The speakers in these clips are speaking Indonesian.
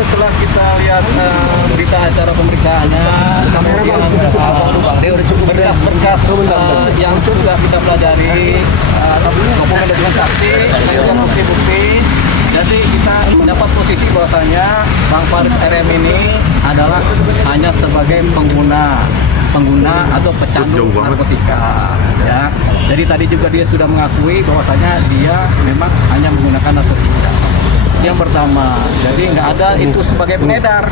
setelah kita lihat berita acara pemeriksaannya, kemudian berkas-berkas yang sudah kita pelajari, dokumen saksi, dan bukti-bukti. Jadi kita dapat posisi bahwasanya Bang Faris RM ini adalah hanya sebagai pengguna atau pecandu narkotika, ya. Jadi tadi juga dia sudah mengakui bahwasanya dia memang hanya menggunakan narkotika. Yang pertama, jadi nggak ada itu sebagai pengedar,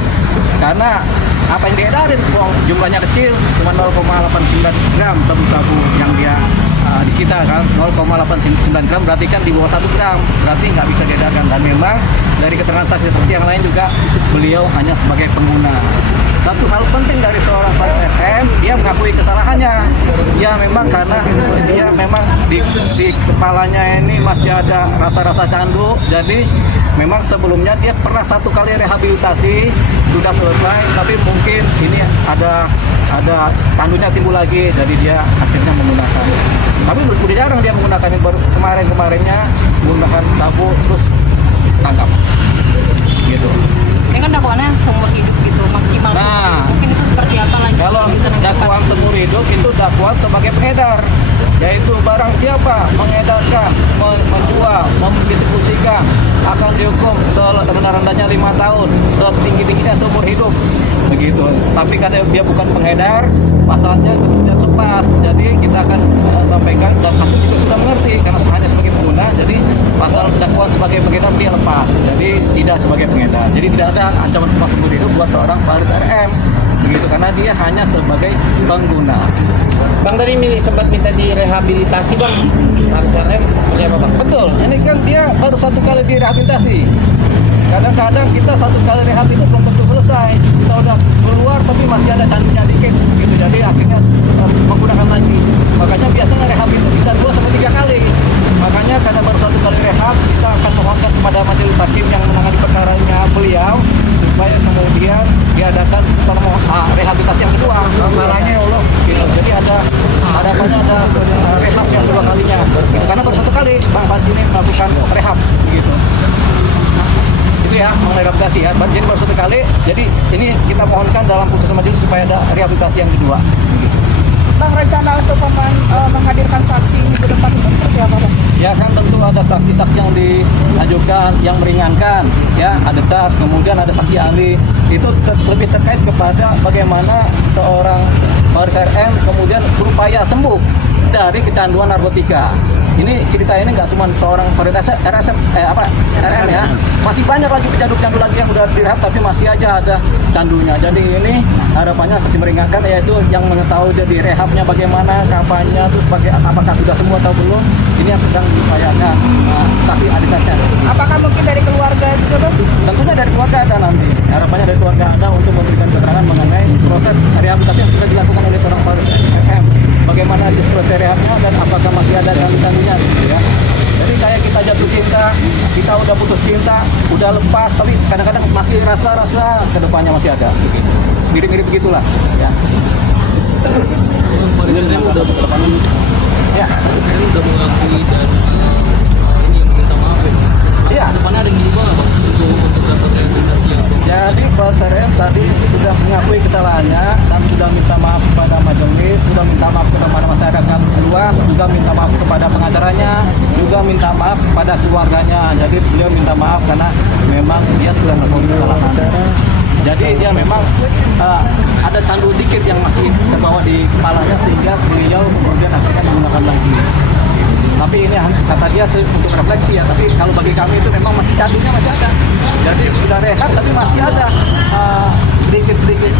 karena apa yang diedarin jumlahnya kecil, cuma 0,89 gram sabu-sabu yang dia disita kan, 0,89 gram berarti kan di bawah 1 gram, berarti nggak bisa diedarkan. Dan memang dari keterangan saksi-saksi yang lain juga beliau hanya sebagai pengguna. Satu hal penting dari seorang Faris RM, dia mengakui kesalahannya. Ya memang karena dia memang di kepalanya ini masih ada rasa-rasa candu. Jadi memang sebelumnya dia pernah 1 kali rehabilitasi, sudah selesai, tapi mungkin ini ada candunya timbul lagi, jadi dia akhirnya menggunakan. Tapi udah jarang dia menggunakan, ini baru kemarin-kemarinnya menggunakan sabu terus tangkap. Gitu. Ini kan dakwaannya seumur hidup gitu, maksimal. Nah, mungkin itu seperti apa lagi? Kalau dakwaan seumur hidup itu dakwaan sebagai pengedar, yaitu barang siapa mengedarkan, menjual, mendistribusikan akan dihukum serendah-rendahnya 5 tahun, setinggi-tingginya seumur hidup, begitu. Tapi karena dia bukan pengedar, pasalnya tidak lepas. Jadi kita akan sampaikan, dan hakim juga sudah mengerti karena hanya sebagai pengguna. Jadi pasal dakwaan sebagai pengedar dia lepas, jadi tidak sebagai pengedar. Jadi tidak ada ancaman hukuman seumur hidup buat seorang Faris RM, begitu, karena dia hanya sebagai pengguna. Bang tadi sempat minta direhabilitasi Bang, Faris RM, apa Bang? Betul, ini kan dia baru 1 kali direhabilitasi. Kadang-kadang kita 1 kali rehab itu belum tentu selesai. Kita udah keluar tapi masih ada candunya dikit, gitu. Jadi akhirnya menggunakan lagi. Makanya biasanya rehab itu bisa 2-3 kali. Makanya karena baru 1 kali rehab, kita akan mohonkan kepada majelis hakim yang menangani perkaranya beliau supaya kemudian diadakan rehabilitasi yang kedua. Malahnya ya Allah. Gitu. Jadi ada rehab yang 2 kalinya. Gitu. Karena baru 1 kali Bang Faris ini melakukan rehab, begitu. Itu ya, mengenai rehabilitasi ya. Jadi baru 1 kali. Jadi ini kita mohonkan dalam putusan majelis supaya ada rehabilitasi yang kedua. Gitu. Bang, rencana untuk menghadirkan saksi minggu depan itu seperti apa Bang? Ya kan tentu ada saksi-saksi yang diajukan yang meringankan, ya ada cas, kemudian ada saksi ahli. Itu lebih terkait kepada bagaimana seorang Faris RM kemudian berupaya sembuh dari kecanduan narkotika. Ini cerita ini nggak cuma seorang Faris RM ya, masih banyak lagi pecandu-pecandu lagi yang udah direhab tapi masih aja ada candunya. Jadi ini harapannya saksi meringankan, yaitu yang mengetahui jadi rehabnya bagaimana, kapannya, terus apakah sudah sembuh atau belum. Ini yang sedang diupayakan saksi adikasnya. Apakah mungkin dari keluarga juga Bang? Tentunya dari keluarga ada nanti. Harapannya dari keluarga ada untuk memberikan keterangan mengenai proses rehabilitasi yang sudah dilakukan oleh seorang Faris RM. Bagaimana selesai rehabnya dan apakah masih ada candu-candunya, gitu ya. Jadi kayak kita jatuh cinta, kita udah putus cinta, udah lepas, tapi kadang-kadang masih rasa-rasa kedepannya masih ada. Begitu. Mirip-mirip begitulah, ya. Faris RM udah berkedepannya. Ya. Faris RM udah mengakui dan ini yang minta maaf ya. Iya. Depannya ada yang dirubah nggak Bang untuk dapat rehabilitasi ya? Jadi Faris RM tadi sudah mengakui kesalahannya dan sudah minta maaf kepada majelis, sudah minta maaf kepada masyarakat luas, juga minta maaf kepada pengacaranya, juga minta maaf kepada keluarganya. Jadi beliau minta maaf karena memang dia sudah melakukan kesalahan. Jadi dia memang ada candu dikit yang masih terbawa di kepalanya sehingga beliau kemudian akhirnya menggunakan lagi. Tapi ini kata dia untuk refleksi ya, tapi kalau bagi kami itu memang masih candunya masih ada. Jadi sudah rehat tapi masih ada sedikit-sedikit